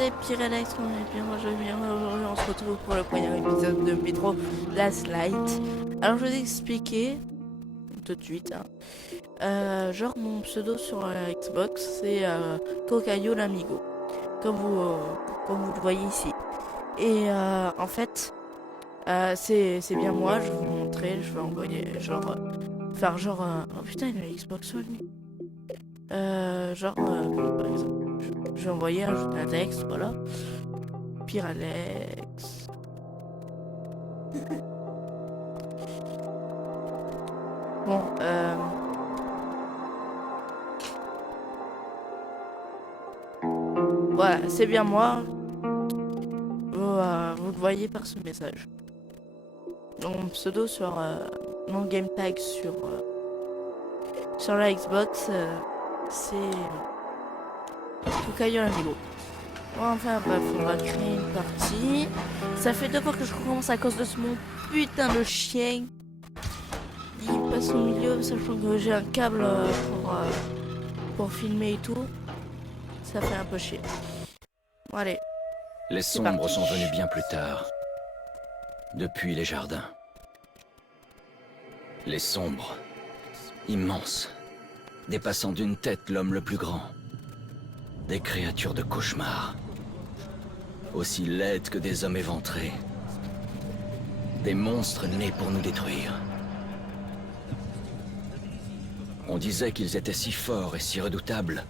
c'est Pyrenex, on est bien, aujourd'hui on se retrouve pour le premier épisode de Metro Last Light. Alors je vais vous expliquer tout de suite, genre mon pseudo sur Xbox c'est Cocayo l'Amigo, comme vous le voyez ici. Et en fait, c'est bien moi, je vais vous montrer, je vais envoyer genre, faire genre, oh putain il a une Xbox One lui. Genre, par exemple, je vais envoyer un texte, voilà. Pyralex. Bon, voilà, c'est bien moi. Vous le voyez par ce message. Donc, mon pseudo sur mon game tag sur la Xbox, c'est Cocayo Amigo. Bon, enfin bref, on va créer une partie. Ça fait 2 fois que je recommence à cause de mon putain de chien. Il passe au milieu, sachant que j'ai un câble pour filmer et tout. Ça fait un peu chier. Bon, allez. Les sombres sont venus bien plus tard. Depuis les jardins. Les sombres. Immenses. Dépassant d'une tête l'homme le plus grand. Des créatures de cauchemar. Aussi laides que des hommes éventrés. Des monstres nés pour nous détruire. On disait qu'ils étaient si forts et si redoutables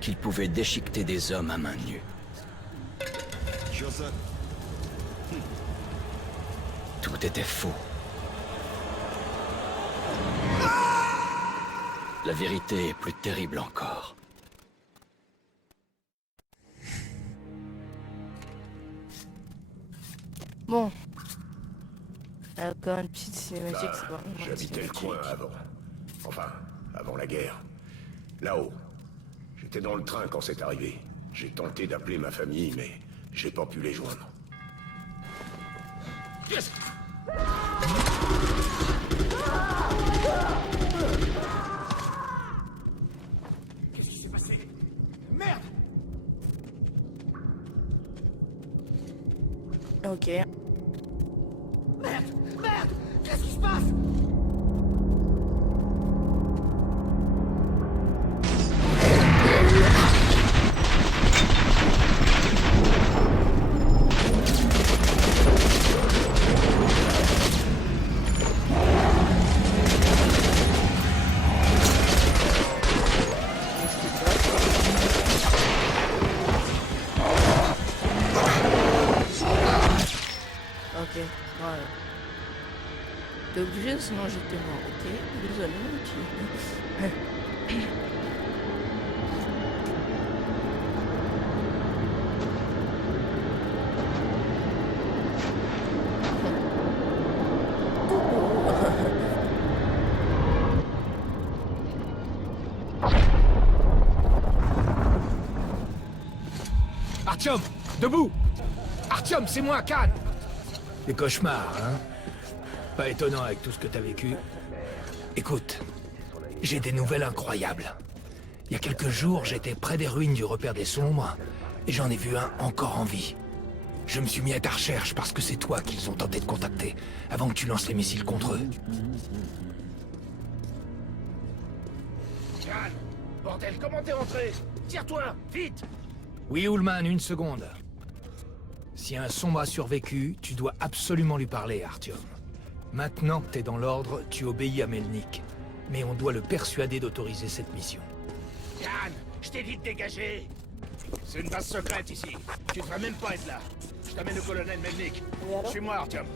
qu'ils pouvaient déchiqueter des hommes à main nue. Tout était faux. La vérité est plus terrible encore. Bon. Encore une petite cinématique, c'est pas vraiment J'habitais le coin avant. Enfin, avant la guerre. Là-haut. J'étais dans le train quand c'est arrivé. J'ai tenté d'appeler ma famille, mais j'ai pas pu les joindre. Yes. Qu'est-ce qui s'est passé? Merde! Ok. Merde! Merde! Qu'est-ce qui se passe? Ok, voilà. T'es obligé, sinon j'étais mort, ok? Désolé, mon petit. Artyom, debout! Artyom, c'est moi, Khan! Des cauchemars, hein? Pas étonnant avec tout ce que t'as vécu. Écoute, j'ai des nouvelles incroyables. Il y a quelques jours, j'étais près des ruines du repère des sombres, et j'en ai vu un encore en vie. Je me suis mis à ta recherche parce que c'est toi qu'ils ont tenté de contacter, avant que tu lances les missiles contre eux. Khan! Bordel, comment t'es rentré? Tire-toi! Vite! Oui, Ullman, une seconde. Si un sombre a survécu, tu dois absolument lui parler, Artyom. Maintenant que t'es dans l'ordre, tu obéis à Melnik. Mais on doit le persuader d'autoriser cette mission. Khan! Je t'ai dit de dégager! C'est une base secrète ici. Tu devrais même pas être là. Je t'amène le colonel Melnik. Suis-moi, Artyom.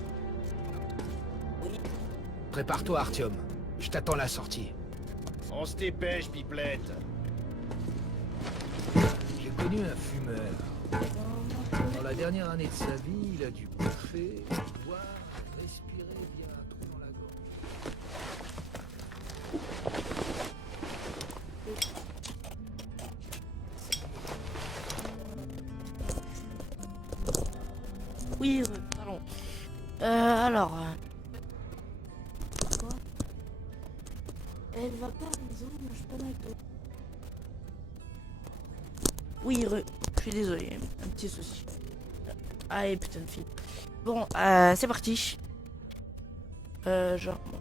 Prépare-toi, Artyom. Je t'attends à la sortie. On se dépêche, pipelette. J'ai connu un fumeur. Dans la dernière année de sa vie, il a dû bouffer, boire, respirer bien un trou dans la gorge. Oui, pardon. Alors. Quoi? Elle va pas à la maison, moi je suis pas d'accord. Oui, Je suis désolé, un petit souci. Allez, putain de fille. Bon, c'est parti. Genre, bon.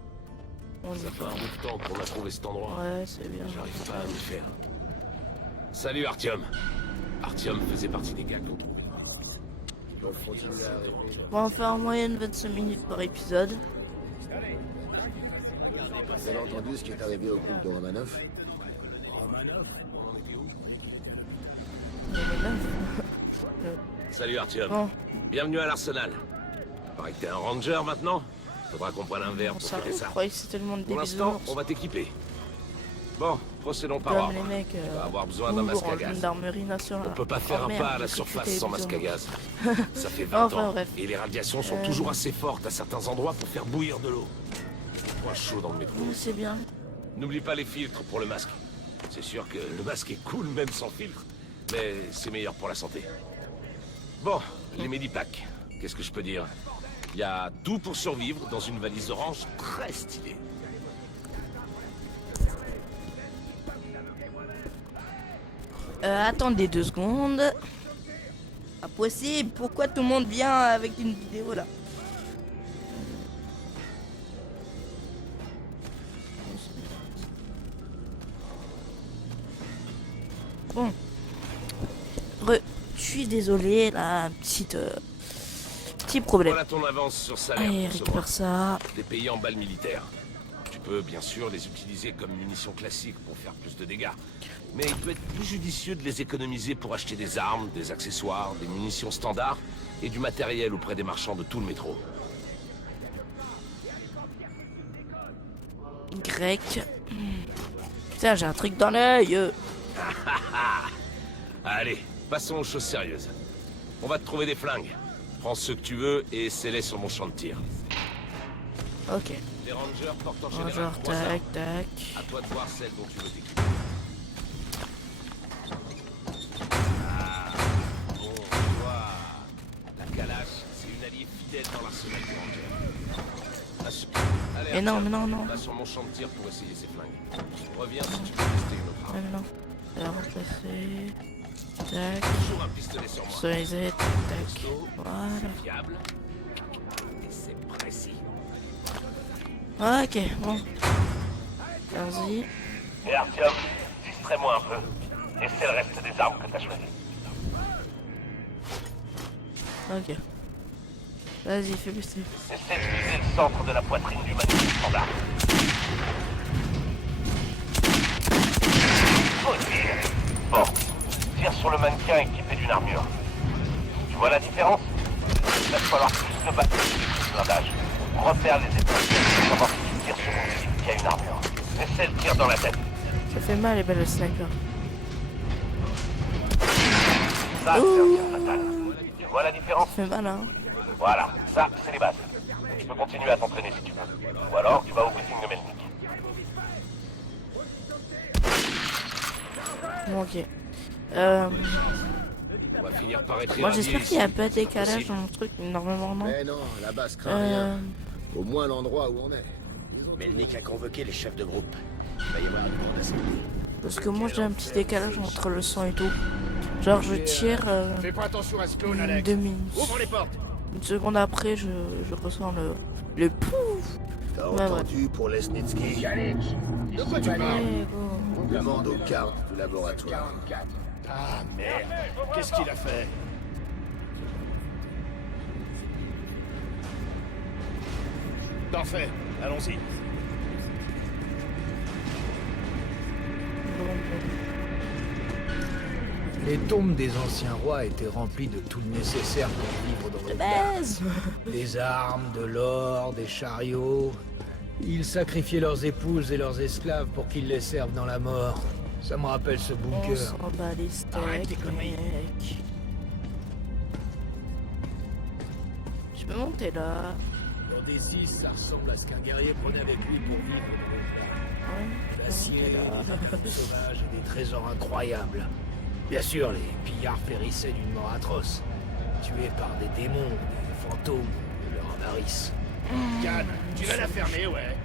On y Ça fait va. un bout de temps qu'on a trouvé cet endroit. Ouais, c'est bien. J'arrive pas à m'y faire. Salut Artyom. Artyom faisait partie des gars qu'on trouvait. Bon, on va faire en moyenne 25 minutes par épisode. Vous avez entendu ce qui est arrivé au groupe de Romanov? Il y en a 9. Salut Artyom. Bon, Bienvenue à l'Arsenal. Paraît que t'es un ranger maintenant. Faudra qu'on prenne un verre on pour s'arrête. fêter Je ça. croyais que c'était le monde des Pour l'instant, bisounours. on va t'équiper. Bon, procédons par Comme ordre. les mecs. Tu vas avoir besoin d'un masque à en gaz. gendarmerie nationale. On peut pas faire Oh, un merde, pas à la j'ai cru que surface c'était sans les masque à bisounours. gaz. Ça fait 20 Enfin, ans. bref. Et les radiations sont toujours assez fortes à certains endroits pour faire bouillir de l'eau. Moins chaud dans le métro. Oui, c'est bien. N'oublie pas les filtres pour le masque. C'est sûr que le masque est cool même sans filtre, mais c'est meilleur pour la santé. Bon, les Medipacks, qu'est-ce que je peux dire? Il y a tout pour survivre dans une valise orange très stylée. Attendez 2 secondes. Pas possible. Pourquoi tout le monde vient avec une vidéo là? Bon. Je suis désolé là, petit problème. Voilà ton avance sur salaire Allez, pour ce mois. récupère ça. Des pays en balles militaires. Tu peux bien sûr les utiliser comme munitions classiques pour faire plus de dégâts. Mais il peut être plus judicieux de les économiser pour acheter des armes, des accessoires, des munitions standards et du matériel auprès des marchands de tout le métro. Grec. Putain, j'ai un truc dans l'œil. Allez, passons aux choses sérieuses. On va te trouver des flingues. Prends ceux que tu veux et essaie-les sur mon champ de tir. Ok. Les rangers portent en général Genre, 3 armes. tac, tac. À toi de voir celle dont tu veux t'équiper. Ah, bon, tu vois. La Kalash, c'est une alliée fidèle dans l'arsenal des rangers. Allez, Mais non, Artyom, mais non, non. va sur mon champ de tir pour essayer ces flingues. Reviens si tu veux tester une autre Ouais, arme. mais non. Alors, remplacer. Tac. Toujours un pistolet sur moi. Personnaliser. Tac, tac. Costaud, Voilà. fiable. Et c'est précis. Ok, bon. Vas-y. Et Artyom, distrais-moi un peu. Et c'est le reste des armes que t'as choisies. Ok. Vas-y, fais plus. Essaie de viser le centre de la poitrine du mannequin standard. Faut tirer. Bon, tire sur le mannequin équipé d'une armure. Tu vois la différence? Il va te falloir plus de batterie que de blindage. Repère les étoiles pour savoir si tu tires sur une cible qui a une armure. Essaie le tir dans la tête. Ça fait mal, les balles de sniper. Ça, c'est un tir fatal. Tu vois la différence? Ça fait mal, hein. Voilà, ça, c'est les bases. Tu peux continuer à t'entraîner si tu veux. Ou alors, tu vas au briefing de Melnik. Bon, ok. On va finir par être Moi, irradiés j'espère qu'il y a ici. pas de décalage Impossible. dans le truc. Normalement, non. Mais non, la base craint rien. Euh... Au moins l'endroit où on est. Melnik a convoqué les chefs de groupe. Il va y avoir une grande assemblée. Parce que moi, j'ai un petit décalage entre le sang et tout. Genre, je tire Fais pas attention à ce clone, une Alex. demi. Ouvre les portes. Une seconde après, je ressens le pouf. T'as Ouais, entendu pour Lesnitsky? De quoi tu parles? Allez, go. Demande aux cartes du laboratoire. Ah merde. Qu'est-ce qu'il a fait? Parfait. Allons-y. Les tombes des anciens rois étaient remplies de tout le nécessaire pour vivre dans le Baise. Des armes, de l'or, des chariots. Ils sacrifiaient leurs épouses et leurs esclaves pour qu'ils les servent dans la mort. Ça me rappelle ce On bunker. s'en bat les Arrête steaks, tes conneries. mec. Je peux monter là. Dans des îles, ça ressemble à ce qu'un guerrier prenait avec lui pour vivre dans le plat. Ouais, je peux L'acier, monter là. des sauvages et des trésors incroyables. Bien sûr, les pillards périssaient d'une mort atroce, tués par des démons, des fantômes, de leur avarice. Cannes, tu vas la fermer, ouais.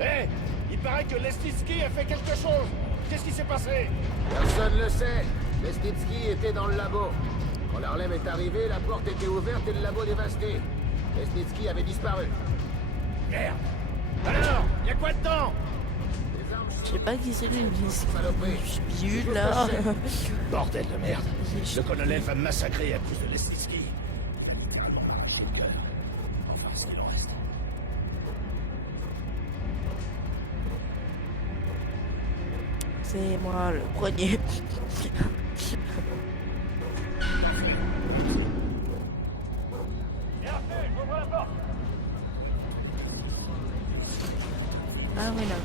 Hé, il paraît que Lesnitsky a fait quelque chose. Qu'est-ce qui s'est passé? Personne ne le sait. Lesnitsky était dans le labo. Quand l'Harlem est arrivé, la porte était ouverte et le labo dévasté. Lesnitsky avait disparu. Merde. Alors, y a quoi dedans? Les armes Je sais pas qui c'est lui, mais saloperies. c'est Biul là. Bordel de merde. Le colonel va me massacrer à cause de Lesnitsky. J'ai le cœur. Enfin, c'est le reste. C'est moi le premier. Ah oui là,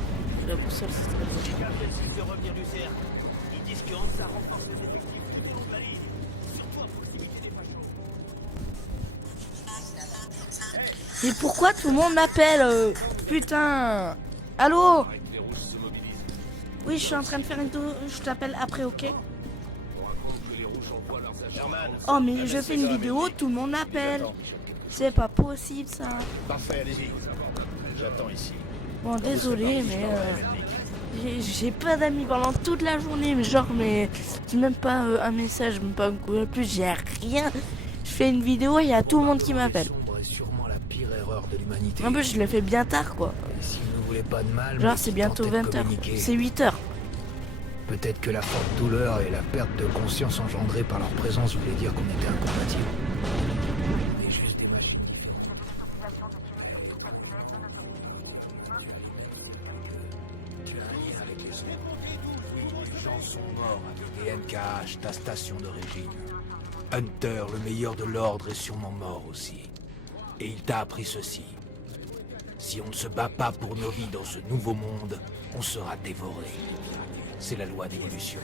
la boussole c'est très beau. Les gars viennent juste de revenir du CR. Ils disent que Hansa renforce les effectifs tout au long de la ligne. Surtout à proximité des fachos. Mais pourquoi tout le monde m'appelle putain. Allô? Oui, je suis en train de faire une vidéo, je t'appelle après, ok? Sherman. Oh mais je fais une vidéo, tout le monde m'appelle. C'est pas possible ça. Parfait, allez-y. J'attends ici. Bon, désolé, mais j'ai pas d'amis pendant toute la journée, mais genre, mais j'ai même pas un message, même pas un coup de plus, j'ai rien. Je fais une vidéo, il y a tout le monde qui m'appelle. Sombre est sûrement la pire erreur de l'humanité. En plus, je l'ai fait bien tard, quoi. Et s'il ne voulait pas de mal, mais Genre, c'est qu'il bientôt tentait de 20h. communiquer, C'est 8h. peut-être que la forte douleur et la perte de conscience engendrée par leur présence voulaient dire qu'on était incompatibles. On est juste des machines différentes. Tu as un lien avec les autres. Oui, les gens sont morts avec les NKH, ta station d'origine. Hunter, le meilleur de l'ordre, est sûrement mort aussi. Et il t'a appris ceci. Si on ne se bat pas pour nos vies dans ce nouveau monde, on sera dévoré. C'est la loi d'évolution.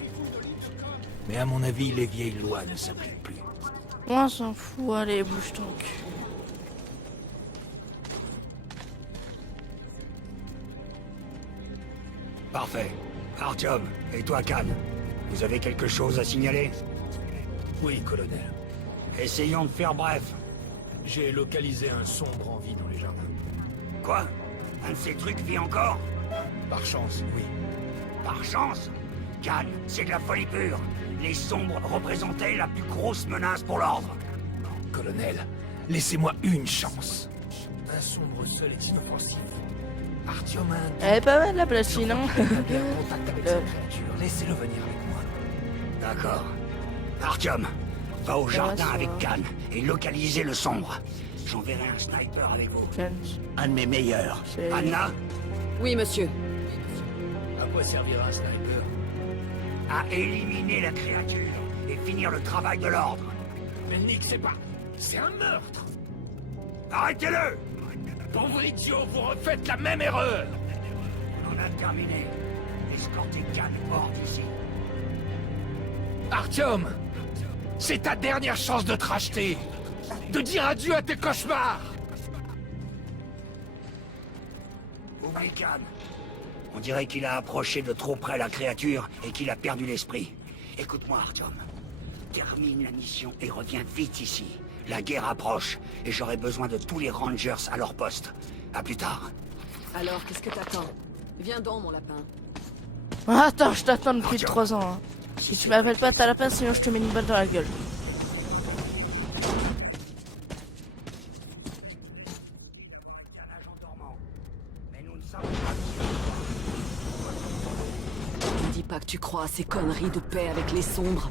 Mais à mon avis, les vieilles lois ne s'appliquent plus. On s'en fout, allez, bouge ton cul. Parfait. Artyom, et toi, Khan, vous avez quelque chose à signaler? Oui, colonel. Essayons de faire bref. J'ai localisé un sombre en vie dans les jardins. Quoi? Un de ces trucs vit encore? Par chance, oui. Par chance? Khan, c'est de la folie pure. Les sombres représentaient la plus grosse menace pour l'ordre. Colonel, laissez-moi une chance. Un sombre seul est inoffensif. Artyom a un Elle est pas mal la platine, hein? en contact avec cette créature. Laissez-le venir avec moi. D'accord. Artyom, va au jardin ça avec va. Khan et localisez le sombre. J'enverrai un sniper avec vous. Challenge. Un de mes meilleurs. C'est- Anna, Oui, monsieur. À quoi servira un sniper? à éliminer la créature et finir le travail de l'ordre. Mais Nick, c'est pas... C'est un meurtre. Arrêtez-le! Pauvre idiot, vous refaites la même erreur. On a terminé. Escortez Khan hors d'ici. Artyom, c'est ta dernière chance de te racheter. De dire adieu à tes cauchemars. Oublie Khan. On dirait qu'il a approché de trop près la créature et qu'il a perdu l'esprit. Écoute-moi, Artyom. Termine la mission et reviens vite ici. La guerre approche et j'aurai besoin de tous les Rangers à leur poste. À plus tard. Alors, qu'est-ce que t'attends? Viens donc, mon lapin. Attends, je t'attends depuis 3 ans. Hein. Si tu m'appelles pas, t'as la place, sinon je te mets une balle dans la gueule. Un agent dormant. Mais nous ne sommes pas... Ne dis pas que tu crois à ces conneries de paix avec les sombres.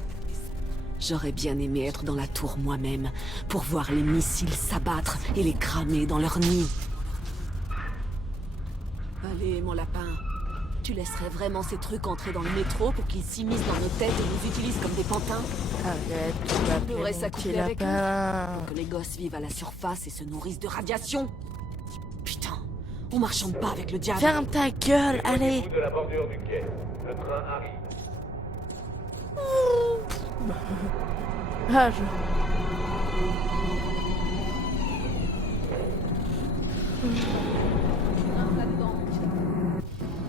J'aurais bien aimé être dans la tour moi-même, pour voir les missiles s'abattre et les cramer dans leur nid. Allez, mon lapin. Tu laisserais vraiment ces trucs entrer dans le métro pour qu'ils s'immiscent dans nos têtes et nous utilisent comme des pantins? Arrête, tu vas devrait appeler mon s'accoupler petit avec lapin. Que les gosses vivent à la surface et se nourrissent de radiation. Putain, on marchande pas avec le diable. Ferme ta gueule, allez. De la bordure du quai. Le train arrive. Ah, je...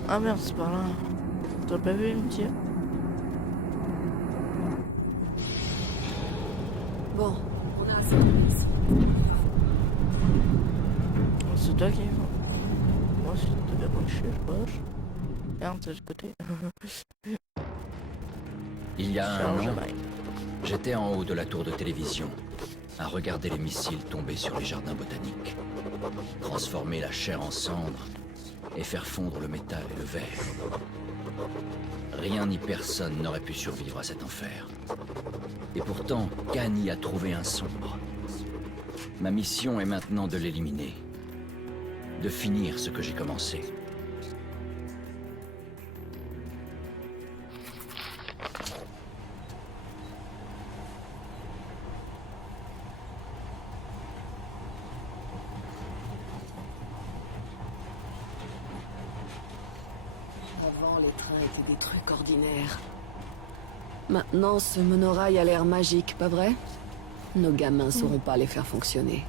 Ah merde, c'est par là. T'as pas vu, monsieur? Bon, on a assez de place. C'est toi qui... Moi, c'est de la bonne chose, Merde, c'est de côté. Il y a un Charge an, Mike. j'étais en haut de la tour de télévision, à regarder les missiles tomber sur les jardins botaniques, transformer la chair en cendres et faire fondre le métal et le verre. Rien ni personne n'aurait pu survivre à cet enfer. Et pourtant, Kani a trouvé un sombre. Ma mission est maintenant de l'éliminer, de finir ce que j'ai commencé. Avant, les trains étaient des trucs ordinaires. Maintenant, ce monorail a l'air magique, pas vrai? Nos gamins sauront pas les faire fonctionner.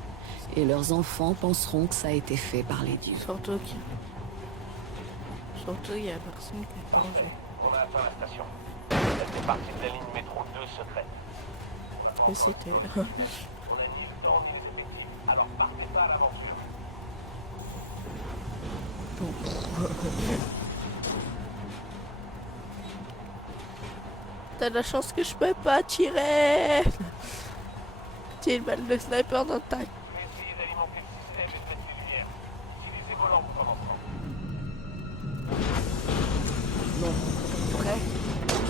Et leurs enfants penseront que ça a été fait par les dieux. Surtout qu'il y a personne qui a changé. On a atteint la station. Elle fait partie de la ligne métro 2 secrète. Et c'était... On a dit le temps ni les effectifs. Alors partez pas à l'aventure. T'as de la chance que je peux pas tirer. Tiens une balle de sniper dans ta... Je vais essayer d'alimenter le système et de mettre les lumières. Utilisez vos lampes pendant ce temps. Prêt?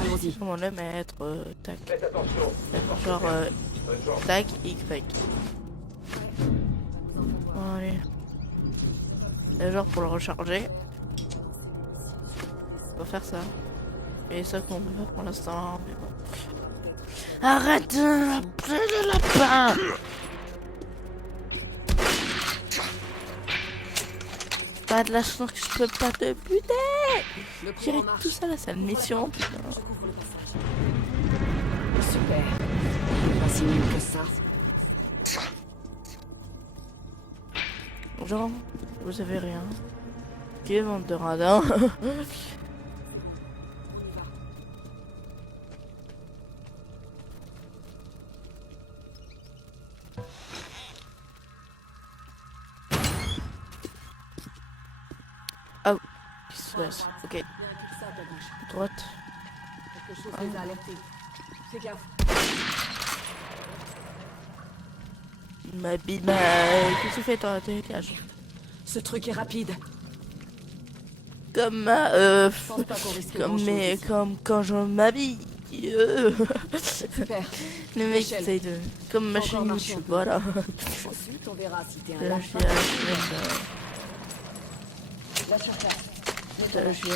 Allons-y. Comment le mettre tac. Faites attention. Genre Bonne chance. tac Y. Allez. Et genre pour le recharger. On va faire ça. Et ça qu'on peut faire pour l'instant. Mais bon. Arrête de l'appeler de lapin. Pas de la chance que je peux pas te buter. J'irai tout ça là, c'est une mission. Putain. Super. Pas si nul que ça. Genre, vous avez rien. Qui vente de radin. Oh, qu'est-ce qui se passe? Ok, droite. Quelque chose les a alertés. Fais gaffe. Ma bille, qu'est-ce que tu fais toi? Dégage. Ce truc est rapide. Comme Pense pas qu'on risque comme grand-chose mais ici. comme quand je m'habille. Super. Le mec Michel. essaye de comme Encore machine marcher un YouTube, peu. voilà. Ensuite, on verra si t'es un Plagiat, lapin. La surface. plagiat,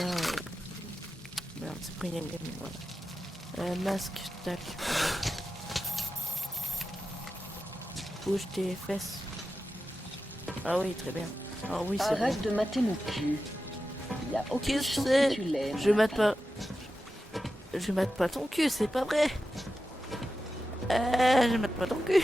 merde, c'est pris une game, voilà. Masque, tac. Bouge tes fesses. Ah oui, très bien. Ah oui, c'est bon. Arrête de mater mon cul. Il y a aucune Qu'est-ce que chance c'est? que tu l'aimes. Je mate pas. Je mate pas ton cul, c'est pas vrai. Je mate pas ton cul.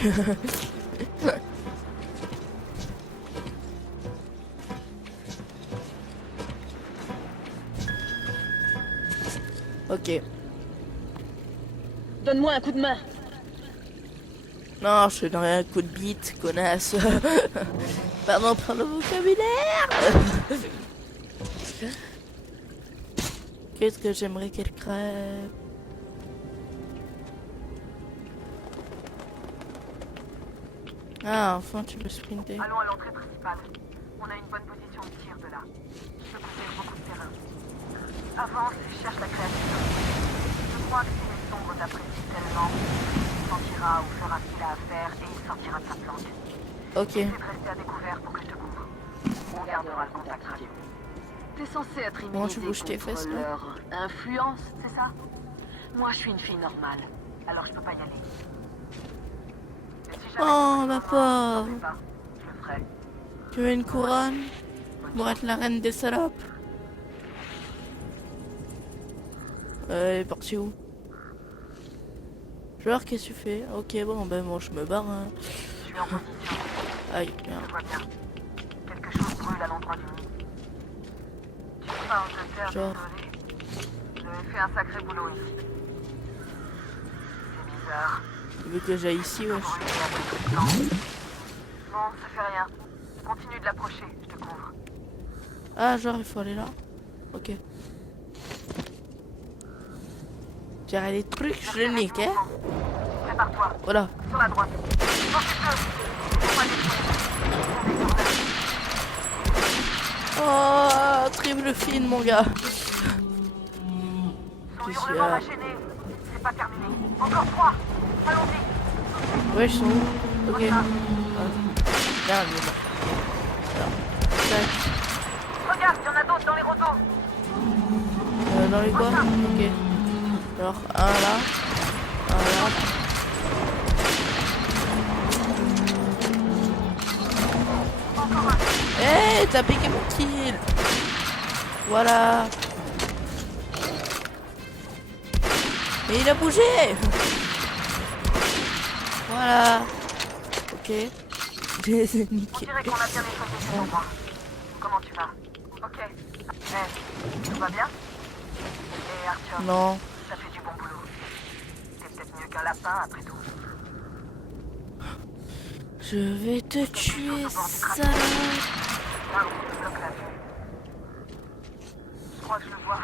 Ok. Donne-moi un coup de main. Non, je te donnerai un coup de bite, connasse. Pardon pour le vocabulaire. Qu'est-ce que j'aimerais qu'elle crève. Ah, enfin tu peux sprinter. Allons à l'entrée principale. On a une bonne position de tir de là. Je peux couvrir beaucoup de terrain. Avance et cherche la créature. Je crois que si les sombres t'apprécient tellement, il sentira ou fera ce qu'il a à faire et il sortira de sa planque. Ok. Essaie de rester à découvert pour que je te couvre. On gardera le contact radio. T'es censé être Comment tu immunisé bouges tes contre fesses, là leur influence, c'est ça? Moi, je suis une fille normale, alors je peux pas y aller. Mais si jamais Oh, tu ma veux pauvre. t'en fais pas, je le ferai. Tu veux une couronne pour être la reine des salopes? Elle est partie où? Genre, qu'est-ce que tu fais? Ok, bon, ben moi je me barre. Hein. Je suis en position, Aïe, je merde. vois bien. Quelque chose brûle à l'endroit du nid. Tu sais pas, Angleterre, Genre. désolé. J'avais fait un sacré boulot ici. C'est bizarre. Tu veux que j'aille ici, wesh? Brûlé avec le sang. Bon, ça fait rien. Continue de l'approcher, je te couvre. Ah, genre, il faut aller là? Ok. Tiens, les trucs, je les nique, hein. Prépare-toi. Voilà. Sur la droite. Oh, triple film, mon gars. Son hurlement m'a gêné. C'est pas terminé. Encore 3. Allons-y. Ouais, ils sont où? Ok. Merde, il est mort. Regarde, il y en a d'autres dans les roseaux. Dans les quoi? Ok. Alors, un là. Un là. Eh, t'as piqué mon kill. Voilà. Mais il a bougé. Voilà. Ok. Je les ai On niqués. dirait qu'on a bien nettoyé cet endroit. Comment tu vas? Ok. Tout va bien? Et Artyom, Non. ça fait du bon boulot. T'es peut-être mieux qu'un lapin après tout. Je vais te tuer, ça. Là où on bloque la vue. Je crois que je le vois.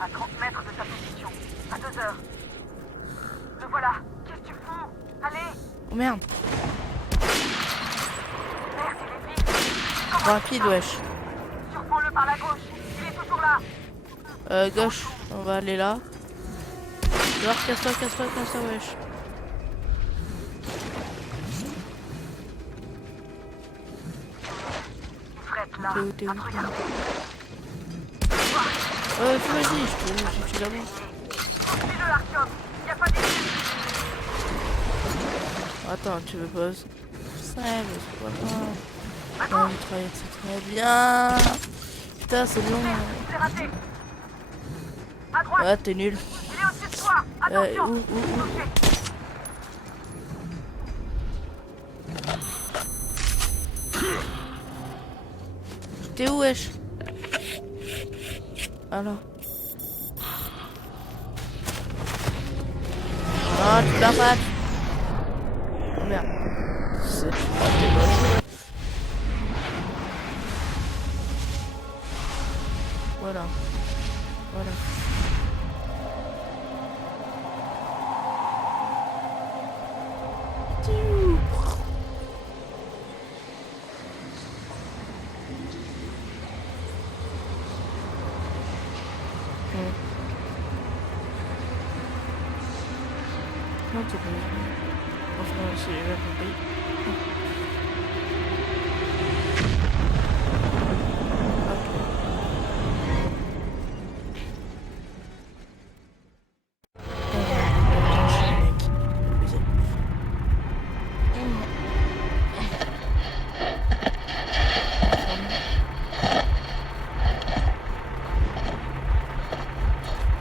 À 30 mètres de ta position. À 2 heures. Le voilà. Qu'est-ce que tu fous? Allez. Oh merde. Merde, il est vite. Rapide, wesh. Surprends-le par la gauche. Il est toujours là. Gauche. On va aller là. Dehors, casse-toi, wesh. Fred, là. T'es où, t'es où? À te regarder. Vas-y, je suis là-bas. Poursuis-le, Artyom. Y a pas d'issue. Attends, tu veux pas... Ça, mais c'est pas grave. Non, le travail, c'est très bien. Putain, c'est long. C'est raté. À droite. Ouais, t'es nul. Il est au-dessus de toi. Attention. Où T'es où, wesh? Alors. Ah, tu l'as pas. Oh merde. C'est... Oh, t'es moche. Voilà. Voilà. Non, t'es pas... Franchement, c'est bien compris.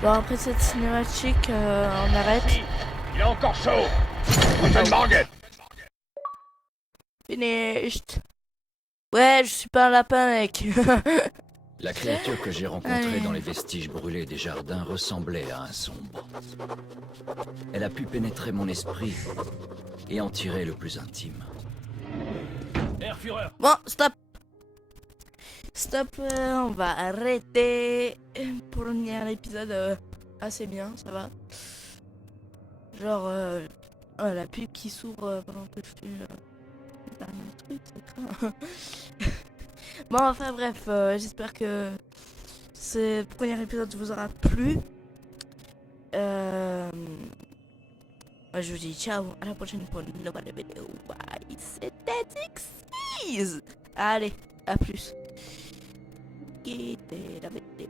Bon, après cette cinématique, on arrête. Il est encore chaud. Prochaine barguette. Finished. Ouais, je suis pas un lapin, mec. La créature que j'ai rencontrée Allez. dans les vestiges brûlés des jardins ressemblait à un sombre. Elle a pu pénétrer mon esprit et en tirer le plus intime. Herr Führer. Bon, stop. Stop, on va arrêter. Premier épisode assez bien, ça va. Genre, la pub qui s'ouvre pendant que je fais le dernier truc, c'est craint. Bon, enfin bref, j'espère que ce premier épisode vous aura plu. Moi, je vous dis ciao, à la prochaine pour une nouvelle vidéo. Bye, c'était Xyz. Allez, à plus. Quittez la vidéo.